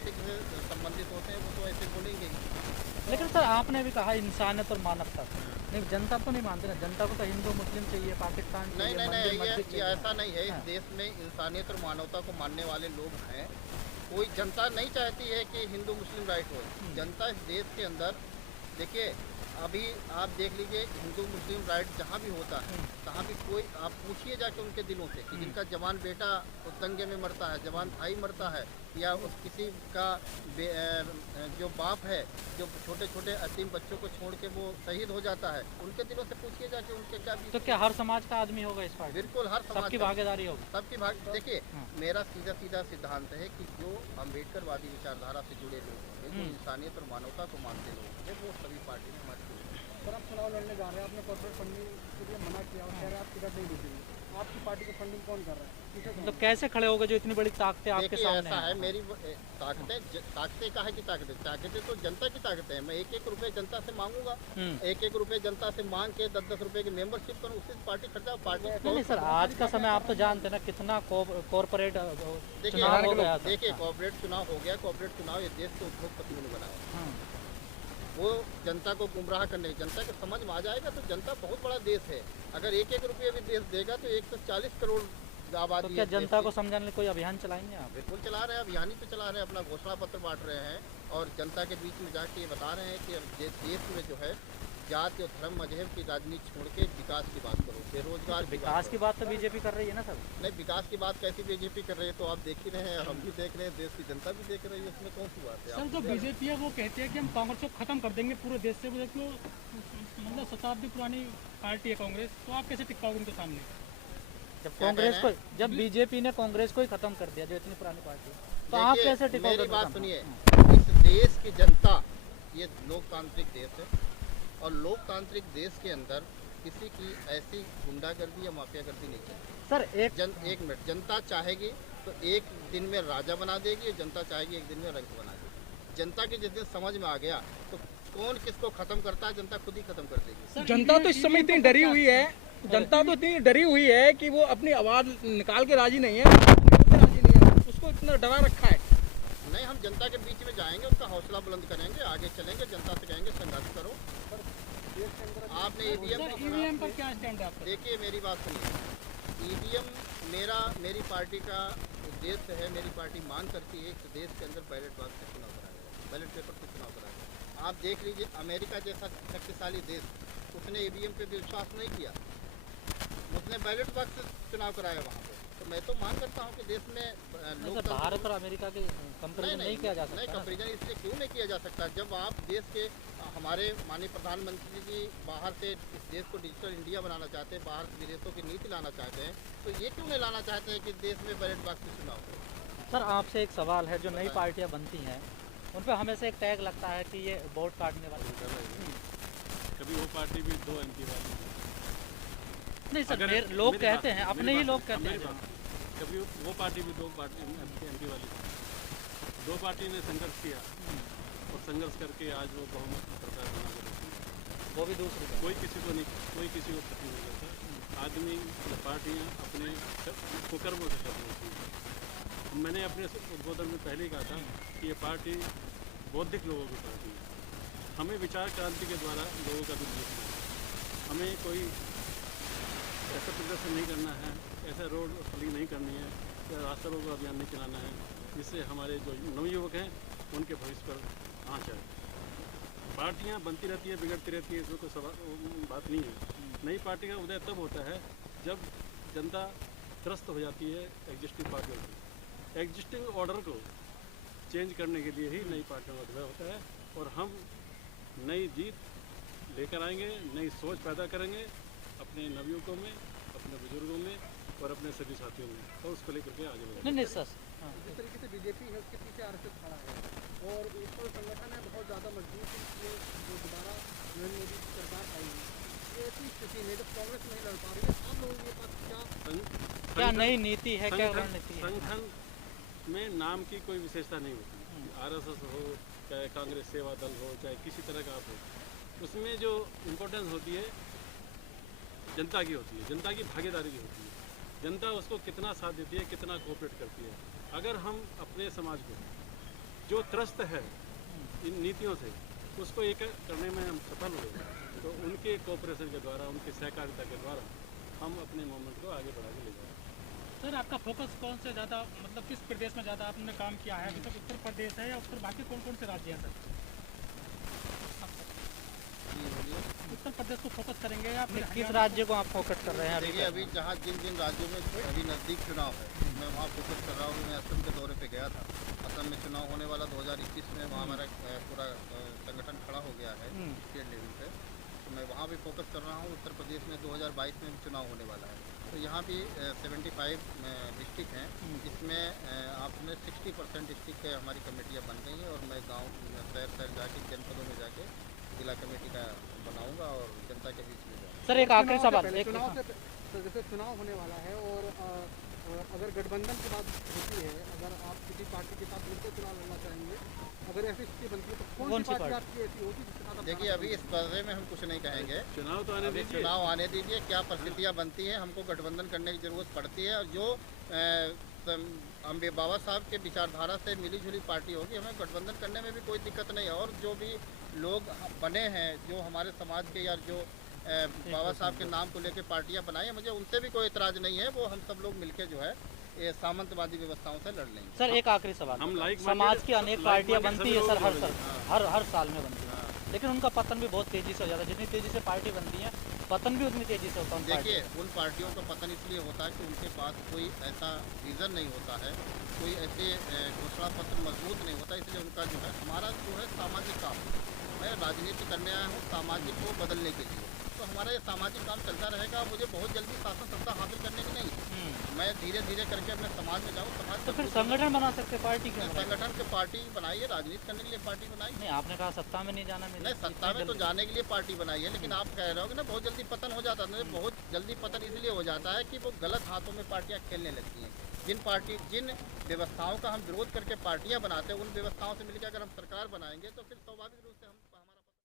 Party से संबंधित होते हैं वो तो ऐसे बोलेंगे ही। लेकिन सर आपने भी कहा इंसानियत और मानवता, नहीं जनता तो नहीं मानते ना, जनता को तो हिंदू मुस्लिम चाहिए, पाकिस्तान नहीं चाहिए, नहीं मंदिर नहीं, मस्जिद ये चाहिए। ऐसा नहीं है। इस हाँ। देश में इंसानियत और मानवता को मानने वाले लोग हैं। कोई जनता नहीं चाहती है कि हिंदू मुस्लिम राइट हो। जनता इस देश के अंदर, देखिए अभी आप देख लीजिए, हिंदू मुस्लिम राइट जहाँ भी होता है तहाँ भी कोई आप पूछिए जाके उनके दिलों से कि जिनका जवान बेटा उस दंगे में मरता है, जवान भाई मरता है, या उस किसी का जो बाप है जो छोटे छोटे अतीम बच्चों को छोड़ के वो शहीद हो जाता है, उनके दिलों से पूछिए जाके उनके क्या तो क्या हर समाज का आदमी होगा इस पार्टी? बिल्कुल हर समाज सबकी का भागीदारी होगी। सबकी भाग। देखिए हाँ। मेरा सीधा सीधा सिद्धांत है कि जो अम्बेडकरवादी विचारधारा से जुड़े लोग होंगे, जो इंसानियत और मानवता को मानते लोग होंगे, वो सभी पार्टी में हमारे जुड़े हैं। सर आप चुनाव लड़ने जा रहे हैं, आपने कॉर्पोरेट फंडिंग के लिए मना किया और कह रहे हैं आप टिकट नहीं दीजिए। आपकी पार्टी को फंडिंग कौन कर रहा है? तो कैसे खड़े होगे जो इतनी बड़ी ताकतें आपके देखिए सामने ऐसा है, हैं? मेरी ताकतें का है कि ताकतें तो जनता की ताकतें हैं। मैं एक एक रुपये जनता से मांगूंगा, एक एक रुपये जनता से मांग के 10-10 रुपये की मेंबरशिप करूँ, उससे पार्टी खर्चा पार्टी। नहीं सर, आज का समय आप तो जानते हैं ना कितना कॉर्पोरेट देखिए चुनाव हो गया था। देखिए कॉर्पोरेट चुनाव हो गया। कॉर्पोरेट चुनाव इस देश के उद्योगपतियों ने बनाया। हाँ। वो जनता को गुमराह करने, जनता के समझ में आ जाएगा तो जनता बहुत बड़ा देश है। अगर एक एक रुपये भी देश देगा तो 140 करोड़ आबादी तो क्या है जनता को समझाने कोई अभियान चलाएंगे आप? बिल्कुल चला रहे हैं, अभियान ही तो चला रहे हैं, अपना घोषणा पत्र बांट रहे हैं और जनता के बीच में जाके ये बता रहे हैं कि अब देश में जो है जाति और धर्म मजहब की राजनीति छोड़ के विकास की बात करो, बेरोजगार विकास की बात तो बीजेपी कर रही है ना सर। नहीं, विकास की बात कैसी बीजेपी कर रही है तो आप देख ही रहे हैं, हम भी देख रहे हैं, देश की जनता भी देख रही है, उसमें कौन सी बात है। सर जो बीजेपी है वो कहते हैं कि हम कांग्रेस को खत्म कर देंगे पूरे देश से, क्यों मतलब शताब्दी पुरानी पार्टी है कांग्रेस, तो आप कैसे टिक पाओगे उनके सामने? जब बीजेपी ने कांग्रेस को ही खत्म कर दिया जो इतनी पुरानी पार्टी, तो आप कैसे टिकोगे? मेरी बात सुनिए, इस देश की जनता, ये लोकतांत्रिक देश है और लोकतांत्रिक देश के अंदर किसी की ऐसी गुंडागर्दी या माफियागर्दी नहीं चाहिए सर। एक मिनट, जनता चाहेगी तो एक दिन में राजा बना देगी, जनता चाहेगी एक दिन में रंग बना देगी। जनता की जिस दिन समझ में आ गया तो कौन किसको खत्म करता है, जनता खुद ही खत्म कर देगी। जनता तो इस समय इतनी डरी हुई है, जनता तो इतनी डरी हुई है कि वो अपनी आवाज निकाल के राजी नहीं है, राजी नहीं है, उसको इतना डरा रखा है। नहीं, हम जनता के बीच में जाएंगे, उसका हौसला बुलंद करेंगे, आगे चलेंगे, जनता से कहेंगे संघर्ष करो। आपने ईवीएम पर क्या स्टैंड है आपका? देखिए मेरी बात सुनिए, ईवीएम मेरी पार्टी का उद्देश्य है, मेरी पार्टी मांग करती है कि देश के अंदर बैलेट बॉक्स से चुनाव कराया जाए, बैलेट पेपर से चुनाव कराया जाए। आप देख लीजिए अमेरिका जैसा शक्तिशाली देश, उसने ईवीएम पे विश्वास नहीं किया, उसने बैलेट बॉक्स से चुनाव कराया वहाँ पे। तो मैं तो मांग करता हूँ कि देश में भारत और अमेरिका के कंपैरिजन नहीं किया जा सकता। नहीं, कंपैरिजन इसलिए क्यों नहीं किया जा सकता? जब आप देश के, हमारे माननीय प्रधानमंत्री जी बाहर से इस देश को डिजिटल इंडिया बनाना चाहते हैं, बाहर से विदेशों की नीति लाना चाहते हैं, तो ये क्यों नहीं लाना चाहते हैं कि देश में बैलेट बॉक्स से चुनाव हो? सर आपसे एक सवाल है, जो नई पार्टियां बनती हैं उन पर हमेशा एक टैग लगता है कि ये वोट काटने वाली। कभी वो पार्टी भी 2 MP वाली नहीं सर, लोग कहते हैं, अपने ही लोग कहते हैं। कभी वो पार्टी भी 2 MP वाली, 2 पार्टी ने संघर्ष किया और संघर्ष करके आज वो बहुमत सरकार बना कर रखी है। वो भी दूसरी, कोई किसी को खत्म नहीं करता। आदमी पार्टियाँ अपने कुकर्मों से खत्म होती हैं। मैंने अपने उद्बोधन में पहले ही कहा था कि ये पार्टी बौद्धिक लोगों की पार्टी है। हमें विचार क्रांति के द्वारा लोगों का दिल जीतना है। हमें कोई ऐसा प्रदर्शन नहीं करना है, ऐसा रोड खली नहीं करनी है, या रास्ता रोको अभियान नहीं चलाना है जिससे हमारे जो नवयुवक हैं उनके भविष्य पर आँच आए। पार्टियाँ बनती रहती है, बिगड़ती रहती है, इसमें कोई बात नहीं है। नई पार्टी का उदय तब होता है जब जनता त्रस्त हो जाती है एग्जिस्टिंग पार्टियों से। एग्जिस्टिंग ऑर्डर को चेंज करने के लिए ही नई पार्टियों का उदय होता है और हम नई जीत लेकर आएंगे, नई सोच पैदा करेंगे अपने नवयुवकों में, अपने बुजुर्गों में और अपने सभी साथियों में, और उसको लेकर के आगे बढ़ेंगे। नहीं सर, जिस तरीके से बीजेपी है उसके पीछे आरएसएस खड़ा है और इसको संगठन है बहुत ज़्यादा मजबूत है, जो दोबारा नरेंद्र मोदी की सरकार आई है, ये ऐसी स्थिति में जब कांग्रेस नहीं लड़ पा रही है, आप लोगों के पास क्या नई नीति है, क्या रणनीति है? संगठन में नाम की कोई विशेषता नहीं होती। RSS हो, चाहे कांग्रेस सेवा दल हो, चाहे किसी तरह का आप हो, उसमें जो इम्पोर्टेंस होती है जनता की होती है, जनता की भागीदारी की होती है। जनता उसको कितना साथ देती है, कितना कोऑपरेट करती है। अगर हम अपने समाज को जो त्रस्त है इन नीतियों से उसको एक करने में हम सफल हुए, तो उनके कोऑपरेशन के द्वारा, उनकी सहकारिता के द्वारा हम अपने मूवमेंट को आगे बढ़ा के ले जाएं। सर आपका फोकस कौन से ज़्यादा, मतलब किस प्रदेश में ज़्यादा आपने काम किया है अभी तक? उत्तर प्रदेश है या उत्तर, बाकी कौन कौन से राज्य हैं सर? उत्तर प्रदेश को फोकस करेंगे या फिर किस राज्य को आप फोकस कर रहे हैं देखिए अभी जहाँ जिन जिन राज्यों में अभी नज़दीक चुनाव है मैं वहाँ फोकस कर रहा हूँ। मैं असम के दौरे पे गया था। असम में चुनाव होने वाला 2021 में, वहाँ हमारा पूरा संगठन खड़ा हो गया है स्टेट लेवल पे, तो मैं वहाँ भी फोकस कर रहा हूँ। उत्तर प्रदेश में 2022 में भी चुनाव होने वाला है, तो यहाँ भी 75 डिस्ट्रिक्ट हैं, इसमें आपने 60% डिस्ट्रिक्ट के हमारी कमेटियाँ बन गई हैं और मैं गाँव शहर शहर जाके जनपदों में जाके जिला कमेटी का बनाऊंगा और जनता के बीच में जाऊँगा। सर एक आखिरी सवाल, चुनाव से जैसे चुनाव होने वाला है और अगर गठबंधन की बात होती है, अगर आप किसी पार्टी के साथ मिलकर चुनाव लड़ना चाहेंगे, अगर ऐसी स्थिति बनती है तो कौन सी पार्टी आपकी ऐसी होगी जिसके साथ? देखिए अभी इस बारे में हम कुछ नहीं कहेंगे, चुनाव तो आने दीजिए, चुनाव आने दीजिए। क्या परिस्थितियाँ बनती हैं, हमको गठबंधन करने की ज़रूरत पड़ती है और जो अम्बे बाबा साहब के विचारधारा से मिली जुली पार्टी होगी, हमें गठबंधन करने में भी कोई दिक्कत नहीं है। और जो भी लोग बने हैं, जो हमारे समाज के या जो बाबा साहब के नाम को लेकर पार्टियां बनाई हैं, मुझे उनसे भी कोई इतराज़ नहीं है। वो हम सब लोग मिलके जो है ये सामंतवादी व्यवस्थाओं से लड़ लेंगे। सर एक आखिरी सवाल, हम लाइक समाज की अनेक पार्टियां बनती है सर, हाँ। हर साल में बनती है, लेकिन उनका पतन भी बहुत तेजी से हो जाता है। जितनी तेजी से पार्टी बनती है, पतन भी उतनी तेजी से होता है। देखिए उन पार्टियों का पतन इसलिए होता है कि उनके पास कोई ऐसा विज़न नहीं होता है, कोई ऐसे घोषणा पत्र मजबूत नहीं होता, इसलिए उनका जो है, हमारा जो है सामाजिक काम, मैं राजनीति करने आया हूँ सामाजिक को बदलने के लिए, तो हमारा ये सामाजिक काम चलता रहेगा। मुझे बहुत जल्दी शासन सत्ता हासिल करने की नहीं है, मैं धीरे धीरे करके अपने समाज में जाऊँ। समाज तो फिर संगठन बना सकते, पार्टी क्यों? संगठन के पार्टी बनाइए, राजनीति करने के लिए पार्टी बनाई। नहीं, आपने कहा सत्ता में नहीं जाना। नहीं, सत्ता में तो जाने के लिए पार्टी बनाई है, लेकिन आप कह रहे हो कि ना बहुत जल्दी पतन हो जाता है। बहुत जल्दी पतन इसलिए हो जाता है कि वो गलत हाथों में पार्टियां खेलने लगती हैं। जिन व्यवस्थाओं का हम विरोध करके पार्टियां बनाते हैं, उन व्यवस्थाओं से मिलकर अगर हम सरकार बनाएंगे तो फिर स्वाभाविक रूप से हम